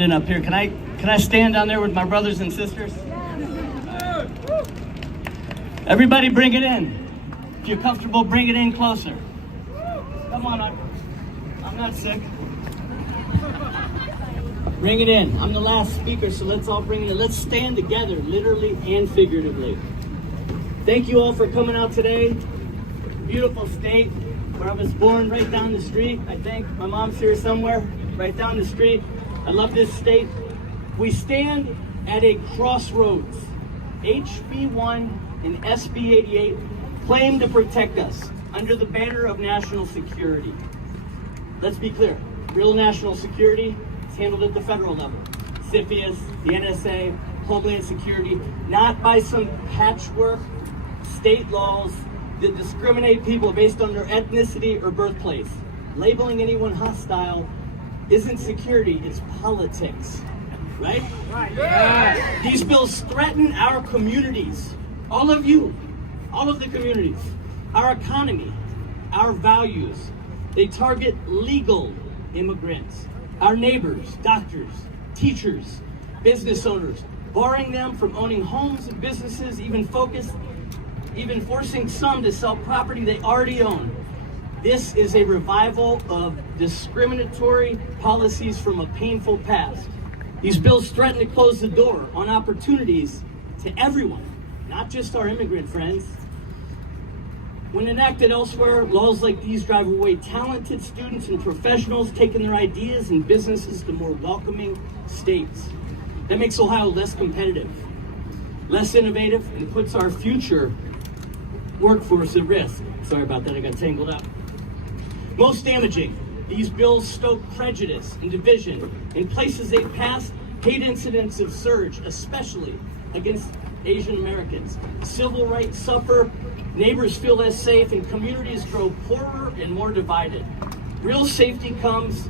Up here, can I stand down there with my brothers and sisters? Everybody bring it in. If you're comfortable, bring it in closer. Come on, I'm not sick. Bring it in. I'm the last speaker, so let's all bring it in. Let's stand together, literally and figuratively. Thank you all for coming out today. Beautiful state where I was born, right down the street. I think my mom's here somewhere, right down the street. I love this state. We stand at a crossroads. HB1 and SB88 claim to protect us under the banner of national security. Let's be clear, real national security is handled at the federal level. CFIUS, the NSA, Homeland Security, not by some patchwork state laws that discriminate people based on their ethnicity or birthplace. Labeling anyone hostile isn't security, it's politics, right? Right. Yeah. These bills threaten our communities, all of you, all of the communities, our economy, our values. They target legal immigrants, our neighbors, doctors, teachers, business owners, barring them from owning homes and businesses, even forcing some to sell property they already own. This is a revival of discriminatory policies from a painful past. These bills threaten to close the door on opportunities to everyone, not just our immigrant friends. When enacted elsewhere, laws like these drive away talented students and professionals, taking their ideas and businesses to more welcoming states. That makes Ohio less competitive, less innovative, and puts our future workforce at risk. Sorry about that, I got tangled up. Most damaging, these bills stoke prejudice and division. In places they pass, hate incidents have surged, especially against Asian Americans. Civil rights suffer, neighbors feel less safe, and communities grow poorer and more divided. Real safety comes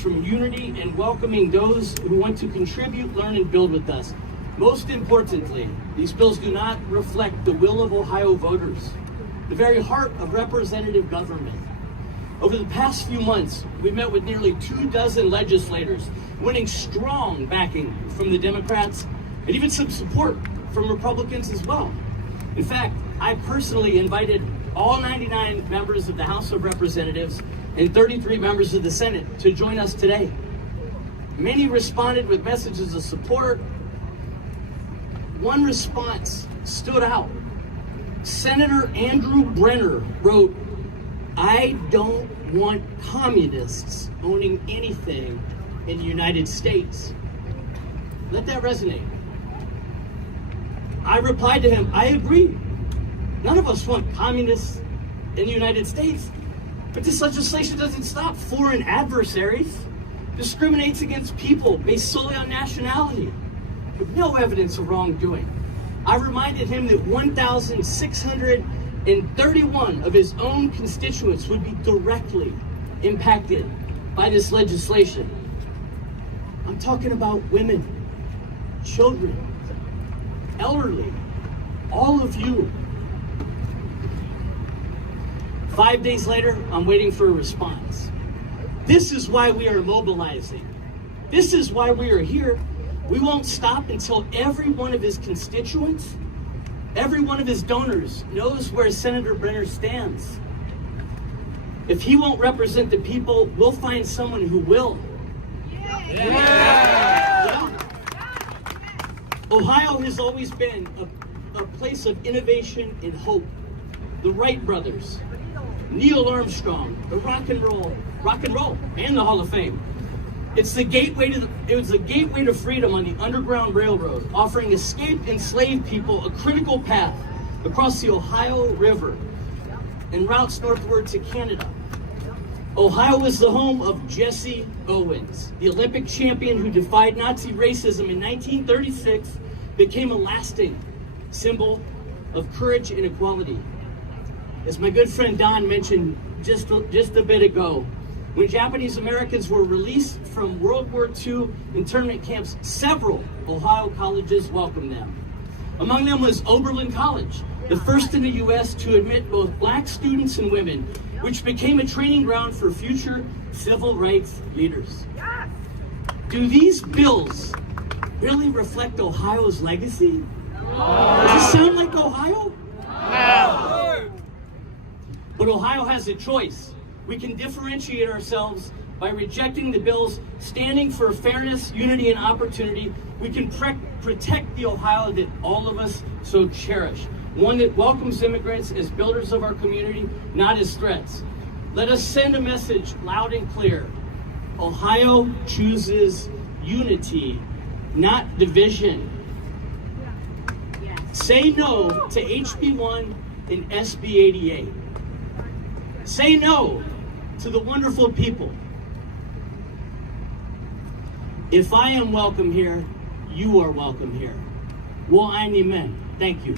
from unity and welcoming those who want to contribute, learn, and build with us. Most importantly, these bills do not reflect the will of Ohio voters, the very heart of representative government. Over the past few months, we've met with nearly 24 legislators, winning strong backing from the Democrats and even some support from Republicans as well. In fact, I personally invited all 99 members of the House of Representatives and 33 members of the Senate to join us today. Many responded with messages of support. One response stood out. Senator Andrew Brenner wrote, "I don't want communists owning anything in the United States." Let that resonate. I replied to him, I agree. None of us want communists in the United States, but this legislation doesn't stop foreign adversaries, discriminates against people based solely on nationality, with no evidence of wrongdoing. I reminded him that 1,631 of his own constituents would be directly impacted by this legislation. I'm talking about women, children, elderly, all of you. 5 days later, I'm waiting for a response. This is why we are mobilizing. This is why we are here. We won't stop until every one of his constituents, every one of his donors knows where Senator Brenner stands. If he won't represent the people, we'll find someone who will. Yeah. Ohio has always been a place of innovation and hope. The Wright brothers, Neil Armstrong, the rock and roll, and the Hall of Fame. It was a gateway to freedom on the Underground Railroad, offering escaped enslaved people a critical path across the Ohio River and routes northward to Canada. Ohio is the home of Jesse Owens, the Olympic champion who defied Nazi racism in 1936, became a lasting symbol of courage and equality. As my good friend Don mentioned just a bit ago, when Japanese Americans were released from World War II internment camps, several Ohio colleges welcomed them. Among them was Oberlin College, the first in the U.S. to admit both black students and women, which became a training ground for future civil rights leaders. Do these bills really reflect Ohio's legacy? Does it sound like Ohio? No. But Ohio has a choice. We can differentiate ourselves by rejecting the bills, standing for fairness, unity, and opportunity. We can protect the Ohio that all of us so cherish. One that welcomes immigrants as builders of our community, not as threats. Let us send a message loud and clear. Ohio chooses unity, not division. Say no to HB1 and SB88. Say no to the wonderful people. If I am welcome here, you are welcome here. Wo ein Amen. Thank you.